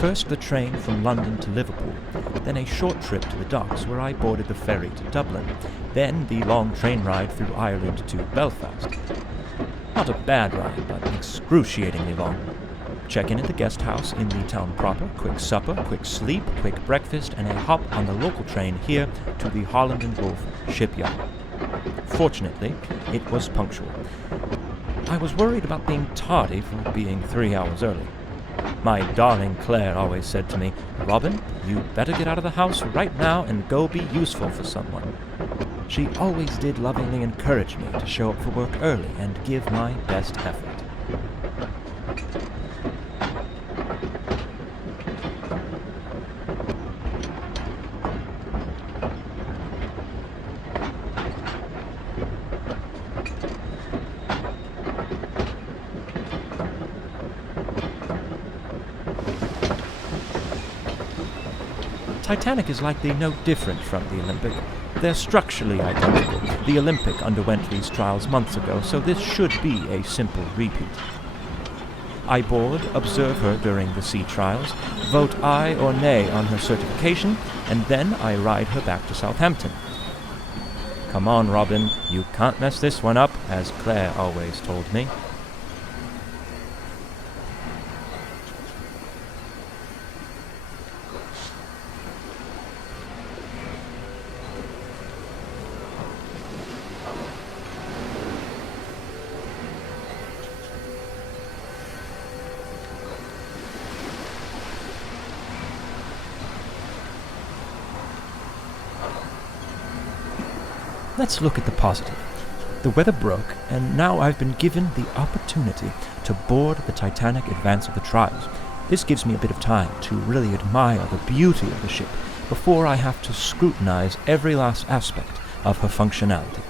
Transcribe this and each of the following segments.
First the train from London to Liverpool, then a short trip to the docks where I boarded the ferry to Dublin, then the long train ride through Ireland to Belfast. Not a bad ride, but excruciatingly long. Check in at the guest house in the town proper, quick supper, quick sleep, quick breakfast, and a hop on the local train here to the Holland and Wolff shipyard. Fortunately, it was punctual. I was worried about being tardy for being 3 hours early. My darling Claire always said to me, "Robin, you better get out of the house right now and go be useful for someone." She always did lovingly encourage me to show up for work early and give my best effort. Titanic is likely no different from the Olympic. They're structurally identical. The Olympic underwent these trials months ago, so this should be a simple repeat. I board, observe her during the sea trials, vote aye or nay on her certification, and then I ride her back to Southampton. Come on, Robin, you can't mess this one up, as Claire always told me. Let's look at the positive. The weather broke, and now I've been given the opportunity to board the Titanic advance of the trials. This gives me a bit of time to really admire the beauty of the ship before I have to scrutinize every last aspect of her functionality.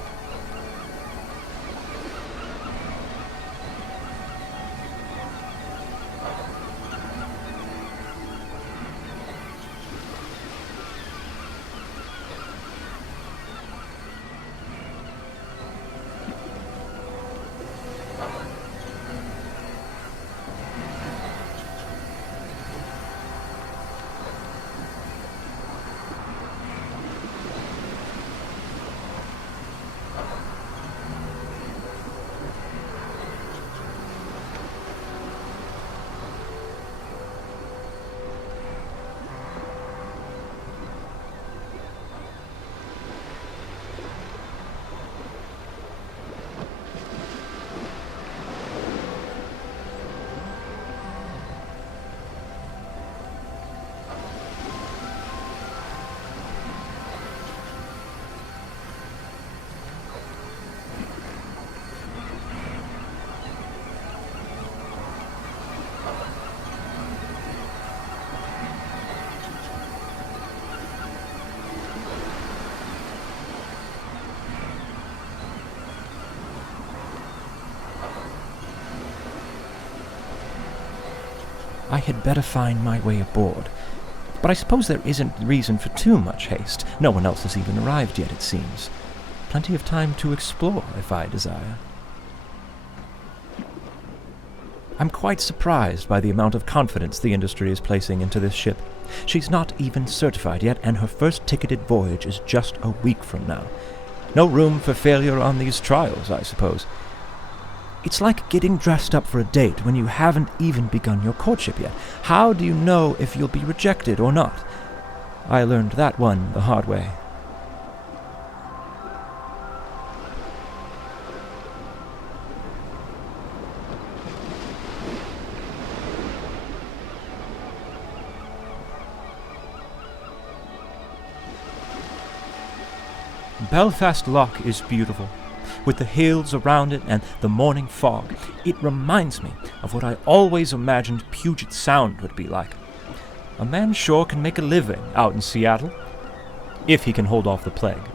I had better find my way aboard. But I suppose there isn't reason for too much haste. No one else has even arrived yet, it seems. Plenty of time to explore, if I desire. I'm quite surprised by the amount of confidence the industry is placing into this ship. She's not even certified yet, and her first ticketed voyage is just a week from now. No room for failure on these trials, I suppose. It's like getting dressed up for a date when you haven't even begun your courtship yet. How do you know if you'll be rejected or not? I learned that one the hard way. Belfast Lough is beautiful. With the hills around it and the morning fog, it reminds me of what I always imagined Puget Sound would be like. A man sure can make a living out in Seattle, if he can hold off the plague.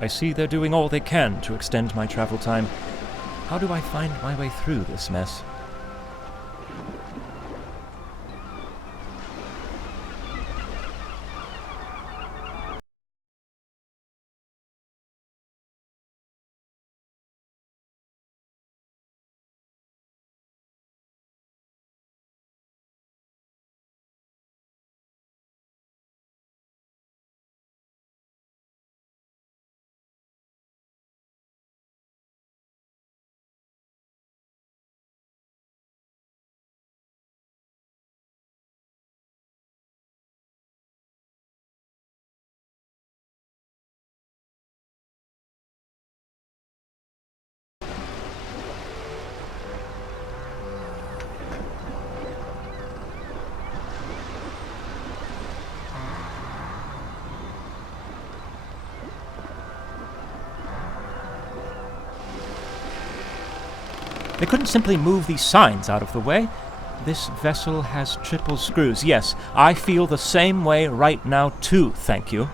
I see they're doing all they can to extend my travel time. How do I find my way through this mess? They couldn't simply move these signs out of the way. This vessel has triple screws. Yes, I feel the same way right now too, thank you.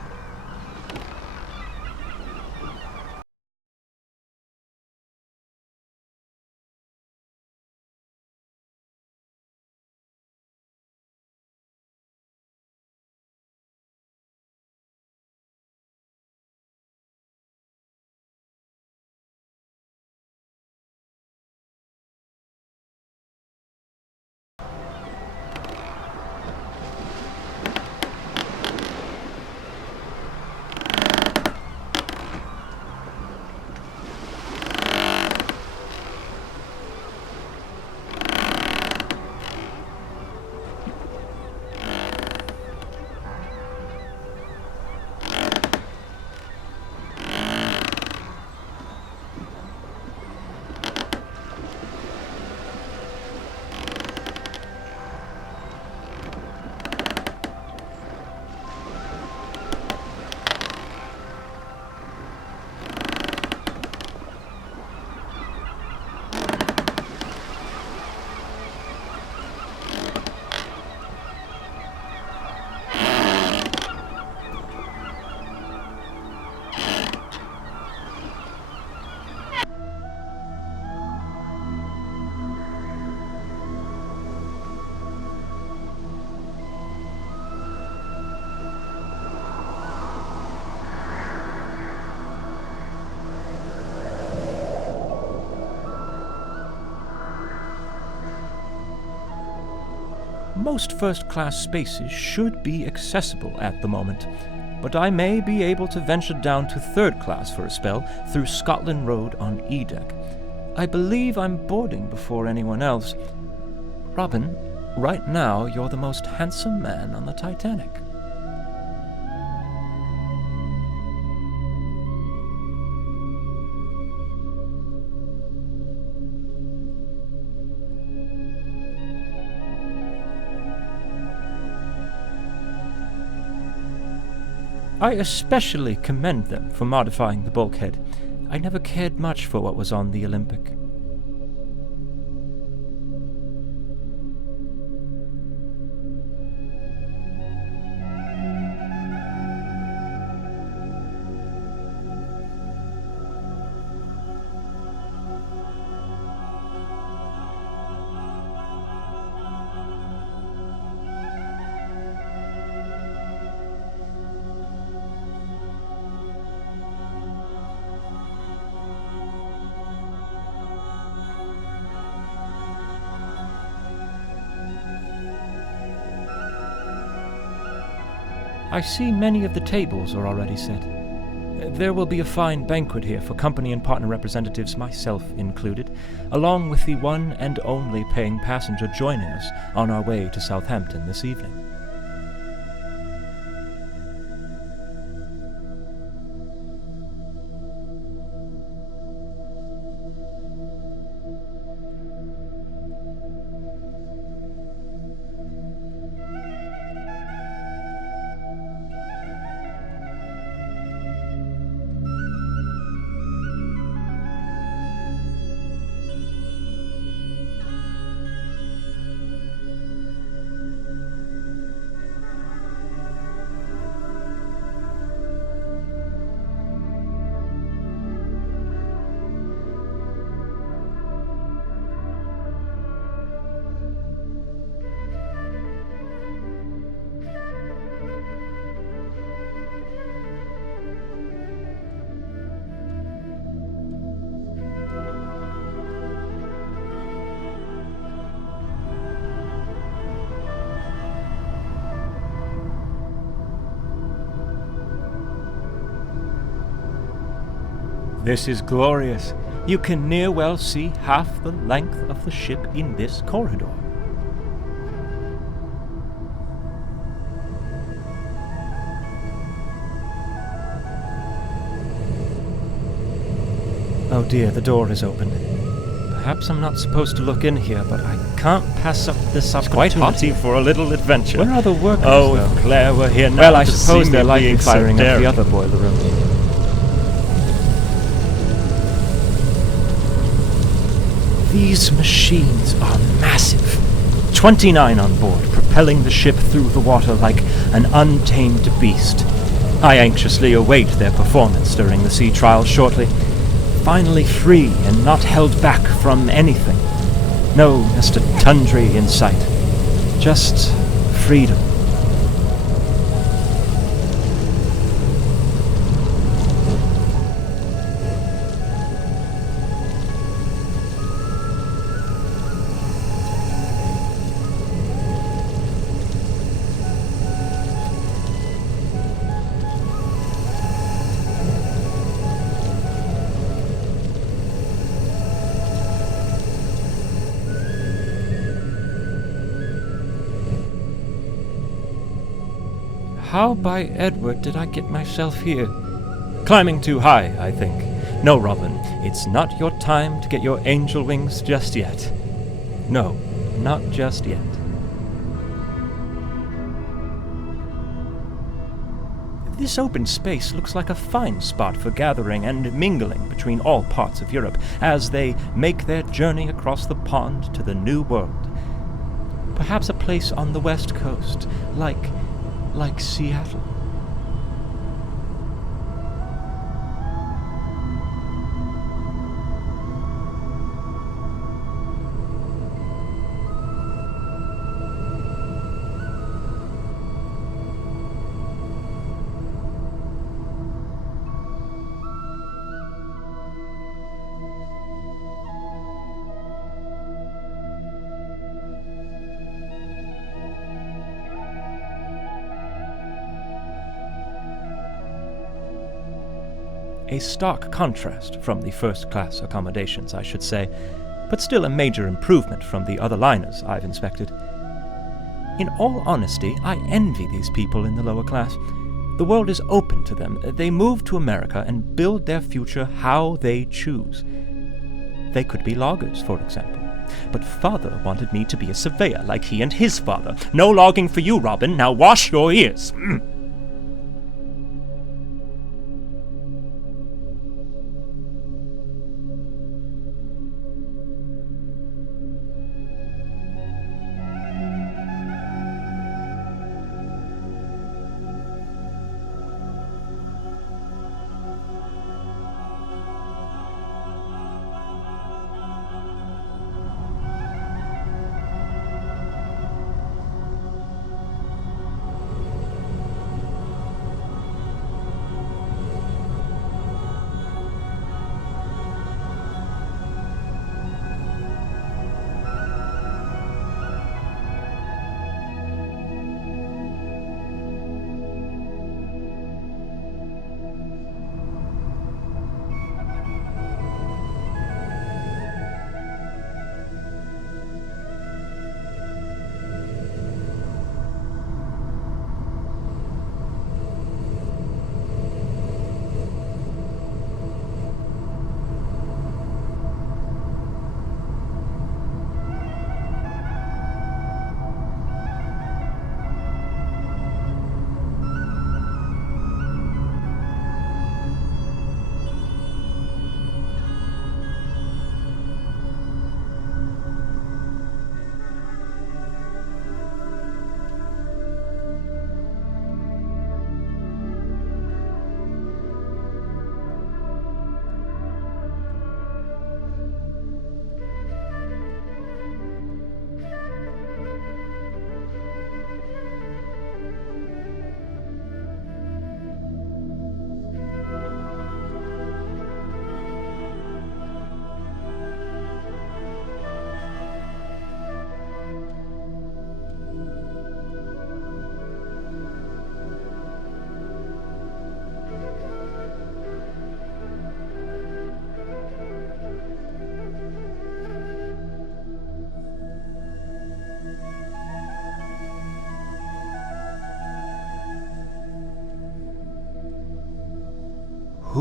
Most first-class spaces should be accessible at the moment, but I may be able to venture down to third class for a spell through Scotland Road on E-Deck. I believe I'm boarding before anyone else. Robin, right now you're the most handsome man on the Titanic. I especially commend them for modifying the bulkhead. I never cared much for what was on the Olympic. I see many of the tables are already set. There will be a fine banquet here for company and partner representatives, myself included, along with the one and only paying passenger joining us on our way to Southampton this evening. This is glorious. You can near well see half the length of the ship in this corridor. Oh dear, the door is open. Perhaps I'm not supposed to look in here, but I can't pass up this opportunity for a little adventure. Where are the workers, Oh, though? if Claire were here now. Well, I to suppose see they're me likely being so firing up the daring. other boiler room. These machines are massive. 29 on board, propelling the ship through the water like an untamed beast. I anxiously await their performance during the sea trials shortly. Finally free and not held back from anything. No Mr. Tundry in sight. Just freedom. How by Edward did I get myself here? Climbing too high, I think. No, Robin, it's not your time to get your angel wings just yet. No, not just yet. This open space looks like a fine spot for gathering and mingling between all parts of Europe as they make their journey across the pond to the New World. Perhaps a place on the West Coast, like Seattle. A stark contrast from the first-class accommodations, I should say, but still a major improvement from the other liners I've inspected. In all honesty, I envy these people in the lower class. The world is open to them. They move to America and build their future how they choose. They could be loggers, for example. But father wanted me to be a surveyor like he and his father. No logging for you, Robin. Now wash your ears.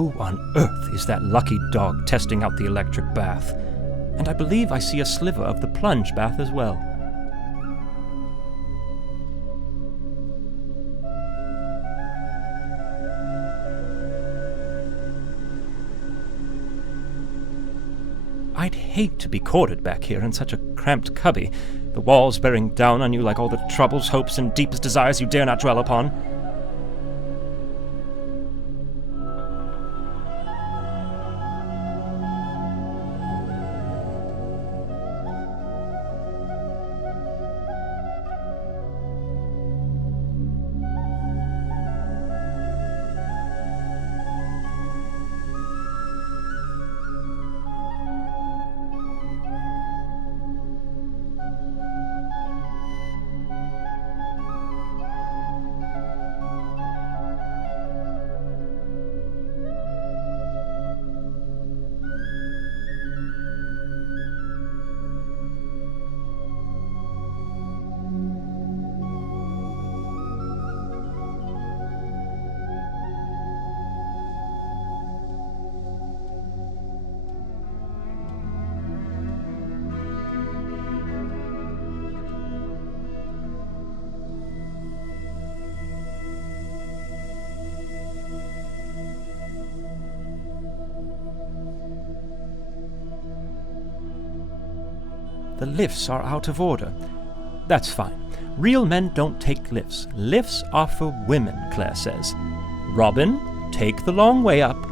Who on earth is that lucky dog testing out the electric bath? And I believe I see a sliver of the plunge bath as well. I'd hate to be quartered back here in such a cramped cubby, the walls bearing down on you like all the troubles, hopes, and deepest desires you dare not dwell upon. The lifts are out of order. That's fine. Real men don't take lifts. Lifts are for women, Claire says. Robin, take the long way up.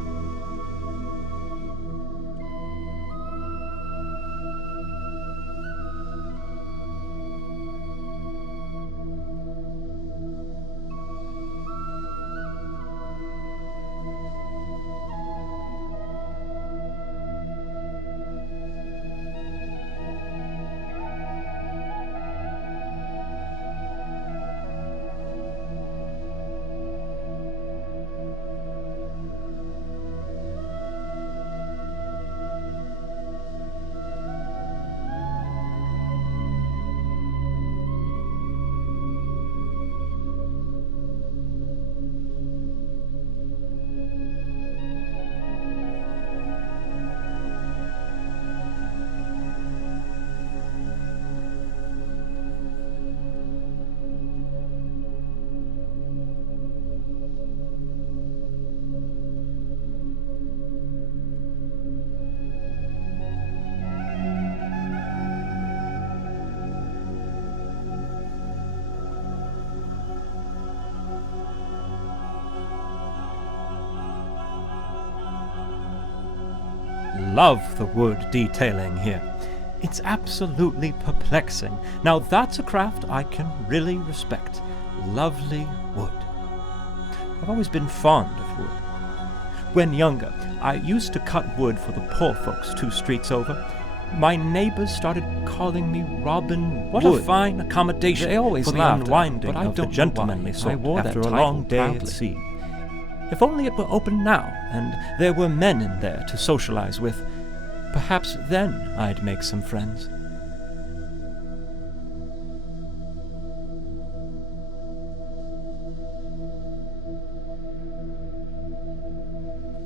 Love the wood detailing here. It's absolutely perplexing. Now that's a craft I can really respect. Lovely wood. I've always been fond of wood. When younger, I used to cut wood for the poor folks 2 streets over. My neighbors started calling me Robin Wood. What a fine accommodation. They always for the unwinding of the gentlemanly sort after a long day at sea. If only it were open now, and there were men in there to socialize with, perhaps then I'd make some friends.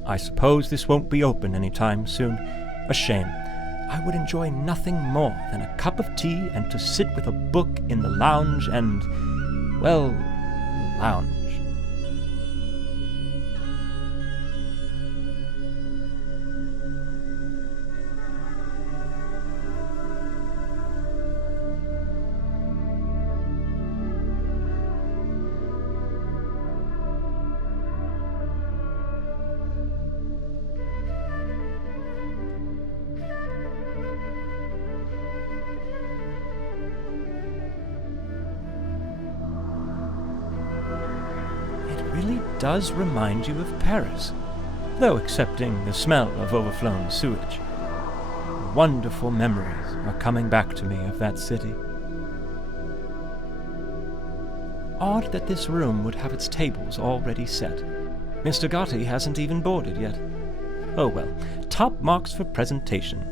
I suppose this won't be open anytime soon. A shame. I would enjoy nothing more than a cup of tea and to sit with a book in the lounge and, well, lounge. Really does remind you of Paris, though excepting the smell of overflown sewage. Wonderful memories are coming back to me of that city. Odd that this room would have its tables already set. Mr. Gotti hasn't even boarded yet. Oh well, top marks for presentation.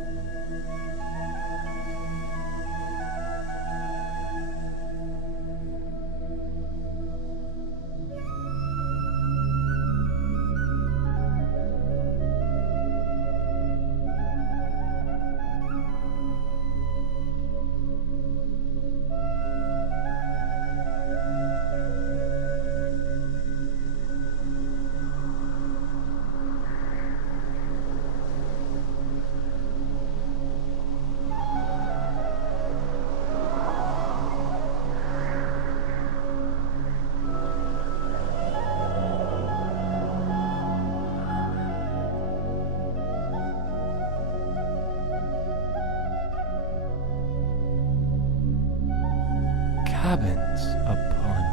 cabins upon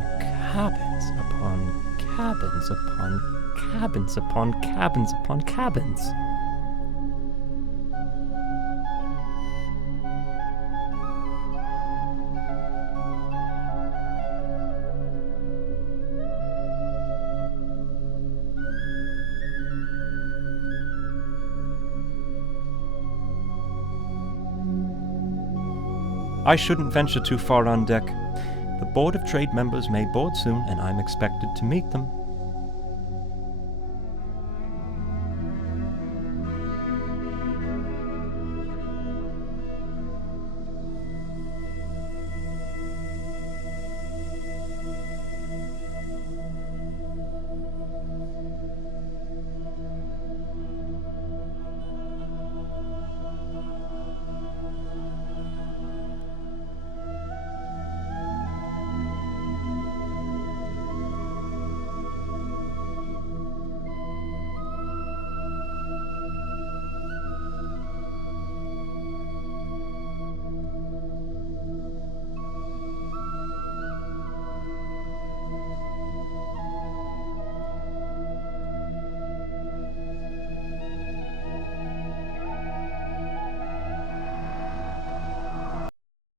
cabins upon cabins upon cabins upon cabins upon cabins. I shouldn't venture too far on deck. The Board of Trade members may board soon, and I'm expected to meet them.